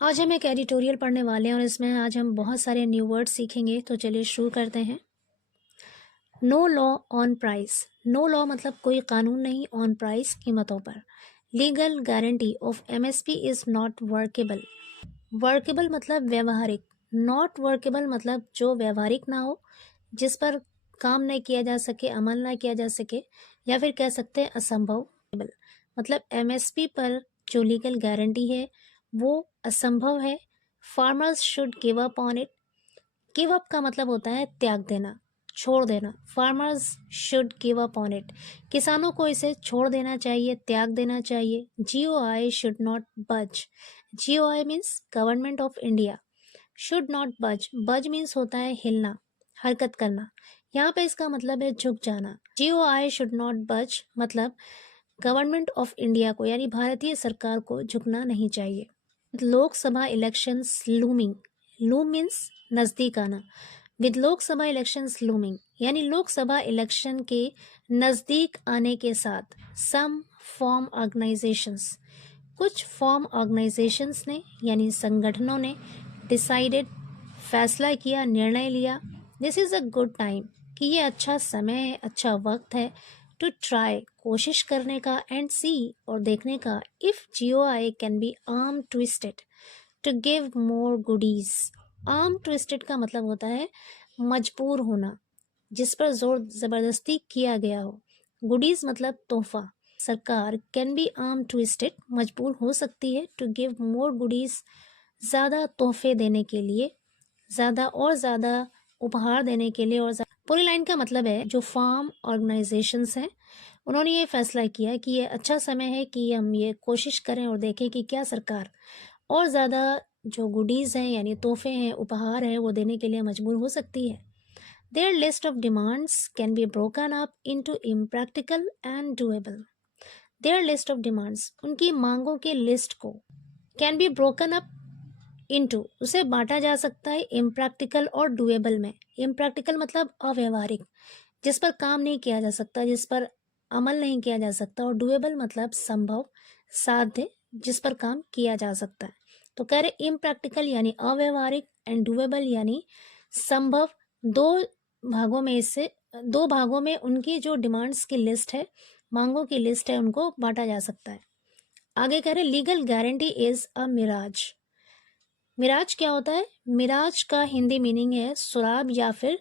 आज हम एक एडिटोरियल पढ़ने वाले हैं और इसमें आज हम बहुत सारे न्यू वर्ड सीखेंगे। तो चलिए शुरू करते हैं। No law on price. No law मतलब कोई कानून नहीं ऑन प्राइस कीमतों पर। Legal guarantee of MSP is not workable. Workable मतलब व्यवहारिक, नॉट वर्केबल मतलब जो व्यवहारिक ना हो, जिस पर काम नहीं किया जा सके, अमल ना किया जा सके, या फिर कह सकते हैं असंभव। मतलब एमएसपी पर जो लीगल गारंटी है वो असंभव है। Farmers should give up on it. Give up का मतलब होता है त्याग देना, छोड़ देना। Farmers should give up on it. किसानों को इसे छोड़ देना चाहिए, त्याग देना चाहिए। जीओआई शुड नॉट बज। GOI means government of India. Should not बज, बज मीन्स होता है हिलना, हरकत करना। यहाँ पे इसका मतलब है झुक जाना। जीओआई शुड नॉट बज मतलब गवर्नमेंट ऑफ इंडिया को यानी भारतीय सरकार को झुकना नहीं चाहिए। Lok Sabha elections looming. Loom means नजदीक आना। विद लोकसभा इलेक्शंस लूमिंग यानी लोकसभा इलेक्शन के नजदीक आने के साथ सम फॉर्म ऑर्गेनाइजेशंस, कुछ फॉर्म ऑर्गेनाइजेशंस ने यानी संगठनों ने डिसाइडेड फैसला किया, निर्णय लिया, this is a good time कि ये अच्छा समय है, अच्छा वक्त है टू ट्राई, कोशिश करने का, एंड सी और देखने का, if GOI can be arm twisted to give more goodies. Arm twisted का मतलब होता है मजबूर होना, जिस पर जोर जबरदस्ती किया गया हो। गुडीज मतलब तोहफा। सरकार कैन बी आर्म ट्विस्टेड मजबूर हो सकती है टू गिव मोर गुडीज, ज़्यादा तोहफे देने के लिए, ज़्यादा और ज़्यादा उपहार देने के लिए। और पूरी लाइन का मतलब है जो फार्म ऑर्गेनाइजेशंस हैं उन्होंने ये फैसला किया कि ये अच्छा समय है कि हम ये कोशिश करें और देखें कि क्या सरकार और ज़्यादा जो गुडीज़ हैं यानी तोहफे हैं, उपहार हैं, वो देने के लिए मजबूर हो सकती है। Their list of demands can be broken up into impractical and doable. Their list of demands, उनकी मांगों की लिस्ट को, can be broken up into, उसे बांटा जा सकता है इम्प्रैक्टिकल और डूएबल में। इम्प्रैक्टिकल मतलब अव्यवहारिक, जिस पर काम नहीं किया जा सकता, जिस पर अमल नहीं किया जा सकता, और डूएबल मतलब संभव, साध्य, जिस पर काम किया जा सकता है। तो कह रहे इम्प्रैक्टिकल यानी अव्यवहारिक एंड डूएबल यानी संभव। दो भागों में इससे, दो भागों में उनकी जो डिमांड्स की लिस्ट है, मांगों की लिस्ट है, उनको बांटा जा सकता है। आगे कह रहे legal guarantee is a mirage. Mirage क्या होता है? मिराज का हिंदी मीनिंग है सुराग या फिर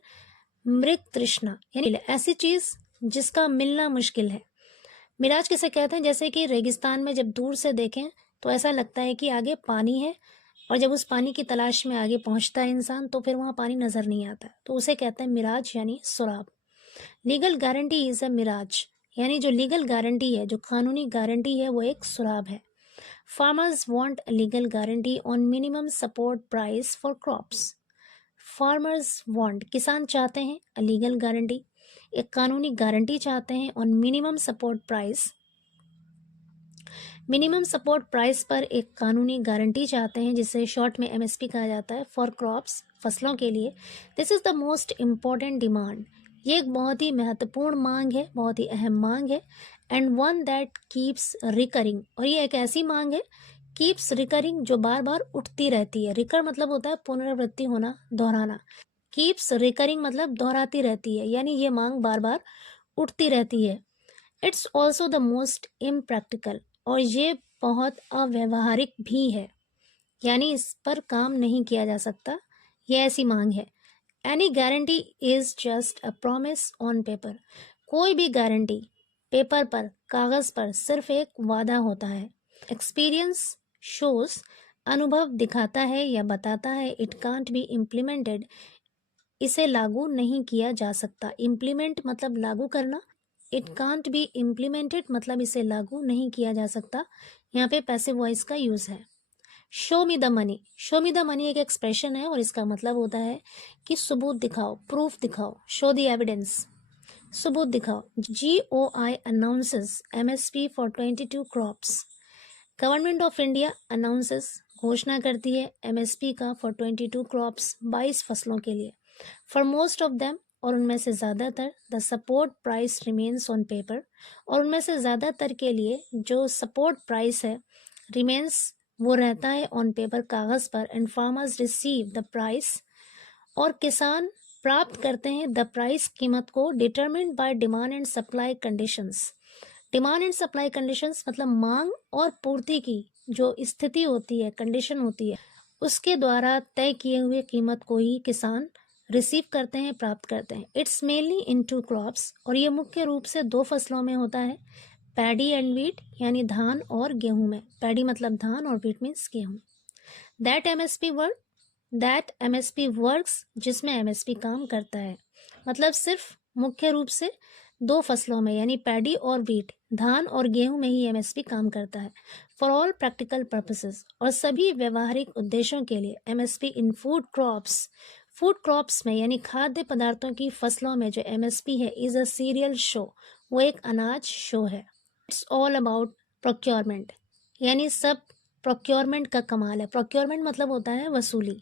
मृग तृष्णा, यानी ऐसी चीज जिसका मिलना मुश्किल है। मिराज किसे कहते हैं? जैसे कि रेगिस्तान में जब दूर से देखें तो ऐसा लगता है कि आगे पानी है, और जब उस पानी की तलाश में आगे पहुंचता है इंसान तो फिर वहां पानी नजर नहीं आता, तो उसे कहते हैं मिराज यानी सुराग। Legal guarantee is a mirage, यानी जो लीगल गारंटी है, जो कानूनी गारंटी है, वो एक सुराग है। Farmers want a legal guarantee on minimum support price for crops. Farmers want, किसान चाहते हैं, a legal guarantee, एक कानूनी गारंटी चाहते हैं, on minimum support price, minimum support price पर एक कानूनी गारंटी चाहते हैं, जिसे शॉर्ट में एमएसपी कहा जाता है, फॉर क्रॉप्स, फसलों के लिए। This is the most important demand, ये एक बहुत ही महत्वपूर्ण मांग है, बहुत ही अहम मांग है। And one that keeps recurring, और ये एक ऐसी मांग है, कीप्स रिकरिंग, जो बार बार उठती रहती है। रिकर मतलब होता है पुनरावृत्ति होना, दोहराना। कीप्स रिकरिंग मतलब दोहराती रहती है, यानी ये मांग बार बार उठती रहती है। It's also the most impractical, और ये बहुत अव्यवहारिक भी है, यानी इस पर काम नहीं किया जा सकता, ये ऐसी मांग है। Any guarantee is just a promise on paper, कोई भी गारंटी पेपर पर, कागज पर सिर्फ एक वादा होता है। एक्सपीरियंस शोज, अनुभव दिखाता है या बताता है, इट कांट बी इम्प्लीमेंटेड, इसे लागू नहीं किया जा सकता। इम्प्लीमेंट मतलब लागू करना, इट कांट बी इम्प्लीमेंटेड मतलब इसे लागू नहीं किया जा सकता। यहाँ पे पैसिव वॉइस का यूज है। Show me the money, show me the money एक एक्सप्रेशन है और इसका मतलब होता है कि सबूत दिखाओ, प्रूफ दिखाओ, शो द एविडेंस, सबूत दिखाओ। GOI announces MSP for 22 crops, government of India announces, घोषणा करती है, MSP का फॉर 22 क्रॉप्स, 22 फसलों के लिए। फॉर मोस्ट ऑफ देम, और उनमें से ज़्यादातर, the support price remains on paper, और उनमें से ज़्यादातर के लिए जो सपोर्ट प्राइस है, रिमेन्स वो रहता है ऑन पेपर, कागज पर, and farmers receive the price, और किसान प्राप्त करते हैं द प्राइस, कीमत को, determined bye demand and supply conditions. Demand and supply conditions मतलब मांग और पूर्ति की जो स्थिति होती है, कंडीशन होती है, उसके द्वारा तय किए हुए कीमत को ही किसान रिसीव करते हैं, प्राप्त करते हैं। It's mainly in two crops, और ये मुख्य रूप से 2 फसलों में होता है, पैडी एंड वीट, यानी धान और गेहूं में। पैडी मतलब धान और वीट मीन्स गेहूं। दैट एमएसपी वर्क्स, जिसमें एमएसपी काम करता है, मतलब सिर्फ मुख्य रूप से 2 फसलों में यानी पैडी और वीट, धान और गेहूं में ही एमएसपी काम करता है। फॉर ऑल प्रैक्टिकल पर्पसेस, और सभी व्यवहारिक उद्देश्यों के लिए एमएसपी इन फूड क्रॉप्स में यानी खाद्य पदार्थों की फसलों में जो एमएसपी है इज अ सीरियल शो, वो एक अनाज शो है। इट्स ऑल अबाउट प्रोक्योरमेंट, यानी सब प्रोक्योरमेंट का कमाल है। प्रोक्योरमेंट मतलब होता है वसूली।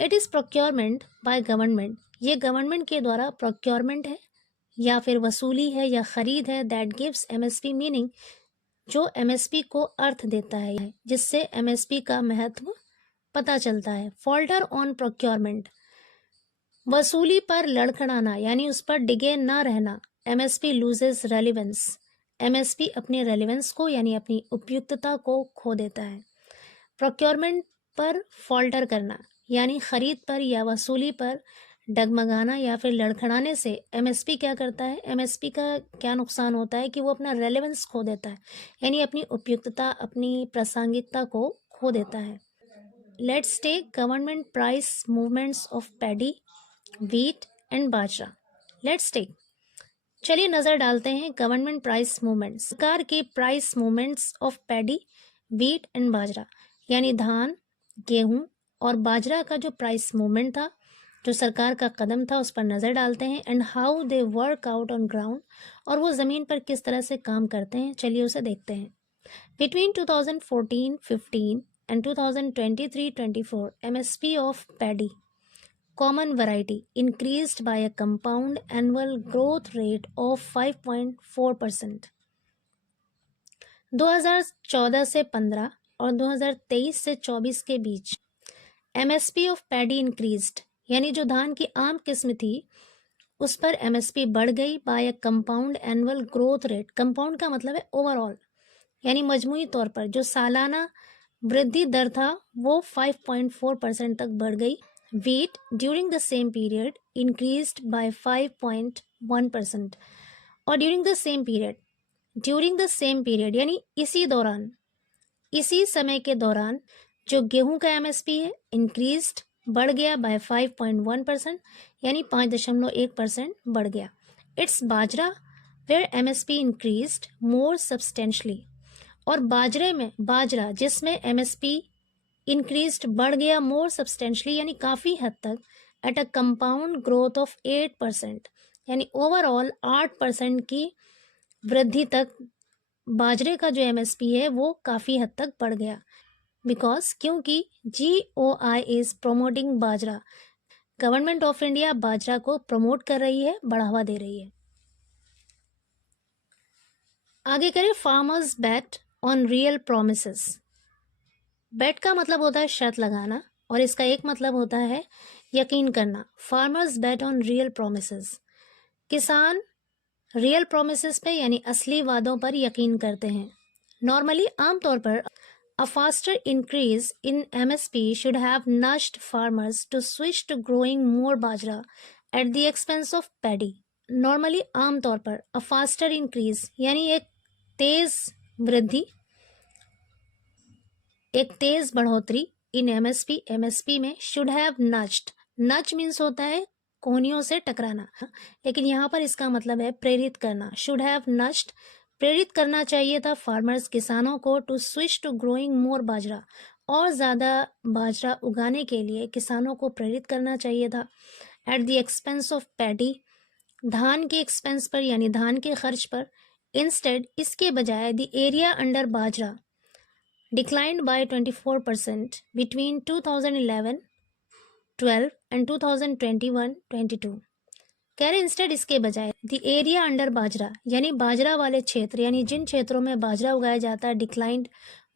It is procurement by government, ये गवर्नमेंट के द्वारा प्रोक्योरमेंट है या फिर वसूली है या खरीद है, दैट गिव्स एमएसपी मीनिंग, जो एमएसपी को अर्थ देता है, जिससे एमएसपी का महत्व पता चलता है। फॉल्टर ऑन प्रोक्योरमेंट, वसूली पर लड़खड़ाना यानी उस पर डिगे ना रहना। एमएसपी लूजेस रेलिवेंस, एमएसपी अपने रेलिवेंस को यानी अपनी उपयुक्तता को खो देता है। प्रोक्योरमेंट पर फॉल्टर करना यानी खरीद पर या वसूली पर डगमगाना या फिर लड़खड़ाने से एमएसपी क्या करता है, एमएसपी का क्या नुकसान होता है कि वो अपना रेलेवेंस खो देता है, यानी अपनी उपयुक्तता, अपनी प्रासंगिकता को खो देता है। Let's take government price movements of paddy, wheat and bajra. Let's take, चलिए नजर डालते हैं गवर्नमेंट प्राइस मूवमेंट्स, सरकार के price movements of paddy, wheat and bajra, यानी धान, गेहूं और बाजरा का जो प्राइस मूवमेंट था, जो सरकार का कदम था, उस पर नज़र डालते हैं। And how they work out on ground, और वो ज़मीन पर किस तरह से काम करते हैं, चलिए उसे देखते हैं। Between 2014-15 and 2023-24 MSP of paddy common variety increased by a compound annual growth rate of 5.4%। 2014 से 15 और 2023 से 24 के बीच एमएसपी ऑफ पैडी इंक्रीज्ड, यानी जो धान की आम किस्म थी उस पर एमएसपी बढ़ गई by a compound annual growth rate. Compound का मतलब है ओवरऑल, यानी मजमूई तौर पर जो सालाना वृद्धि दर था वो 5.4% तक बढ़ गई। Wheat during the same period increased by 5.1%, और ड्यूरिंग द सेम पीरियड यानी इसी समय के दौरान जो गेहूं का एमएसपी है इंक्रीज्ड, बढ़ गया बाय 5.1%, यानी 5.1% बढ़ गया। It's bajra where MSP increased more substantially, और बाजरा जिसमें एमएसपी इंक्रीज्ड बढ़ गया मोर सब्सटेंशली यानी काफ़ी हद तक, at a compound growth of 8%, यानी ओवरऑल 8% की वृद्धि तक बाजरे का जो एमएसपी है वो काफ़ी हद तक बढ़ गया। बिकॉज क्योंकि GOI is promoting bajra, government of India bajra को प्रमोट कर रही है, बढ़ावा दे रही है। आगे करें, farmers bet on real promises. Bet का मतलब होता है शर्त लगाना, और इसका एक मतलब होता है यकीन करना। Farmers bet on real promises, किसान रियल प्रोमिसेस पे यानी असली वादों पर यकीन करते हैं। नॉर्मली आमतौर पर a faster increase in MSP should have nudged farmers to switch to growing more bajra at the expense of paddy. Normally आमतौर पर a faster increase यानी एक तेज बढ़ोतरी इन एमएसपी में should have nudged, nudge means होता है कोहनियों से टकराना, लेकिन यहाँ पर इसका मतलब है प्रेरित करना। should have nudged, प्रेरित करना चाहिए था फार्मर्स, किसानों को, to switch to growing more bajra, और ज़्यादा बाजरा उगाने के लिए किसानों को प्रेरित करना चाहिए था। At the expense of paddy, धान के एक्सपेंस पर यानी धान के खर्च पर। इंस्टेड, इसके बजाय, the area under bajra declined bye 24% between 2011-12 and 2021-22। कह रहे इंस्टेड, इसके बजाय, द एरिया अंडर बाजरा यानी बाजरा वाले क्षेत्र, यानी जिन क्षेत्रों में बाजरा उगाया जाता है, डिक्लाइंड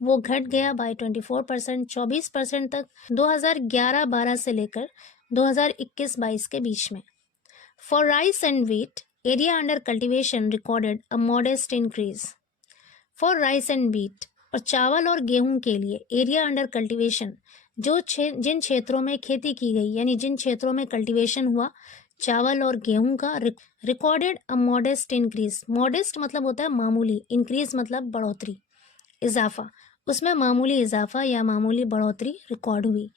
वो घट गया बाय 24%, 24% तक 2011-12 से लेकर 2021-22 के बीच में। For rice and wheat, area under cultivation recorded a modest increase. For rice and wheat, और चावल और गेहूं के लिए एरिया अंडर कल्टीवेशन, जिन क्षेत्रों में खेती की गई यानी जिन क्षेत्रों में कल्टीवेशन हुआ चावल और गेहूं का, रिकॉर्डेड अ मॉडेस्ट इंक्रीज। मॉडेस्ट मतलब होता है मामूली, इंक्रीज मतलब बढ़ोतरी, इजाफा, उसमें मामूली इजाफा या मामूली बढ़ोतरी रिकॉर्ड हुई।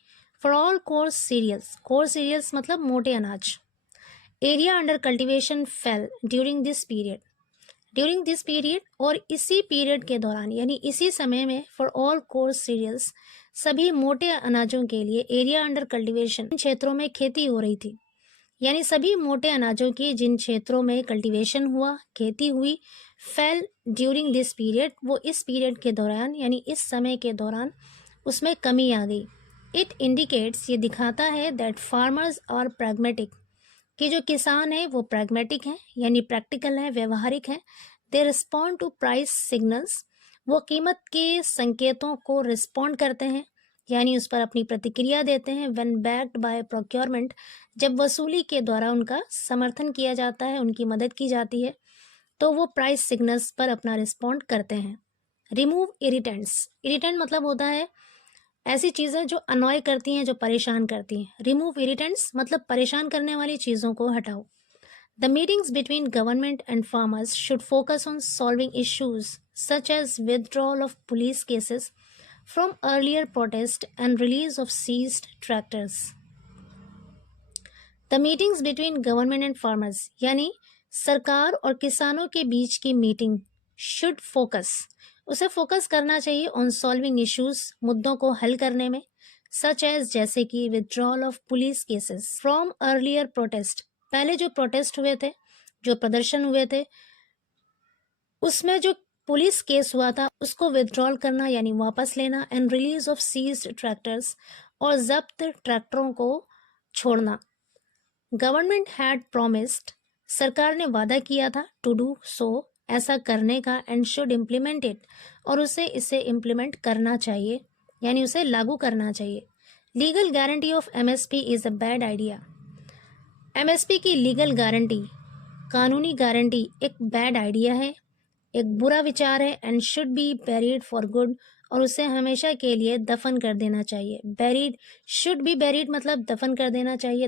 For all coarse cereals, coarse cereals मतलब मोटे अनाज, area under cultivation fell during this period, during this period, और इसी पीरियड के दौरान यानी इसी समय में फॉर ऑल कोर्स सीरियल्स, सभी मोटे अनाजों के लिए एरिया अंडर कल्टीवेशन, क्षेत्रों में खेती हो रही थी, यानी सभी मोटे अनाजों की जिन क्षेत्रों में कल्टीवेशन हुआ, खेती हुई, फेल ड्यूरिंग दिस पीरियड, वो इस पीरियड के दौरान यानी इस समय के दौरान उसमें कमी आ गई। इट इंडिकेट्स, ये दिखाता है दैट फार्मर्स आर प्रैग्मेटिक, कि जो किसान है वो प्रैग्मेटिक हैं यानी प्रैक्टिकल है, व्यवहारिक है। They respond to price signals, वो कीमत के संकेतों को रिस्पॉन्ड करते हैं यानी उस पर अपनी प्रतिक्रिया देते हैं। व्हेन बैक्ड बाय प्रोक्योरमेंट, जब वसूली के द्वारा उनका समर्थन किया जाता है, उनकी मदद की जाती है, तो वो प्राइस सिग्नल्स पर अपना रिस्पॉन्ड करते हैं। रिमूव इरिटेंट्स, इरिटेंट मतलब होता है ऐसी चीज़ें जो अनॉय करती हैं, जो परेशान करती हैं। रिमूव इरिटेंट्स मतलब परेशान करने वाली चीज़ों को हटाओ। The meetings between government and farmers should focus on solving issues such as withdrawal of police cases from earlier protest and release of seized tractors. The meetings between government and farmers यानी सरकार और किसानों के बीच की meeting should focus, उसे focus करना चाहिए ऑन सॉल्विंग इश्यूज, मुद्दों को हल करने में, सच एज जैसे कि withdrawal of police cases from earlier protest, पहले जो प्रोटेस्ट हुए थे, जो प्रदर्शन हुए थे, उसमें जो पुलिस केस हुआ था उसको विथड्रॉल करना यानी वापस लेना, and release of seized tractors, और जब्त ट्रैक्टरों को छोड़ना। गवर्नमेंट हैड प्रोमिस्ड, सरकार ने वादा किया था, टू डू सो, ऐसा करने का, एंड शुड इम्प्लीमेंट इट, और इसे इम्प्लीमेंट करना चाहिए यानी उसे लागू करना चाहिए। Legal guarantee of MSP is a bad idea, MSP की लीगल गारंटी, कानूनी गारंटी एक बैड आइडिया है, एक बुरा विचार है। And should be buried for good, और उसे हमेशा के लिए दफन कर देना चाहिए। बेरीड, शुड बी बेरीड मतलब दफन कर देना चाहिए।